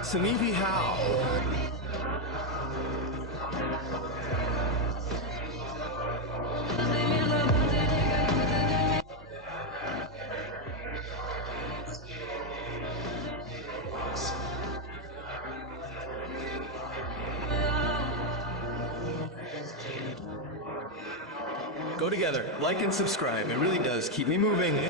ASHIMA'TV how? Go together, like and subscribe. It really does keep me moving.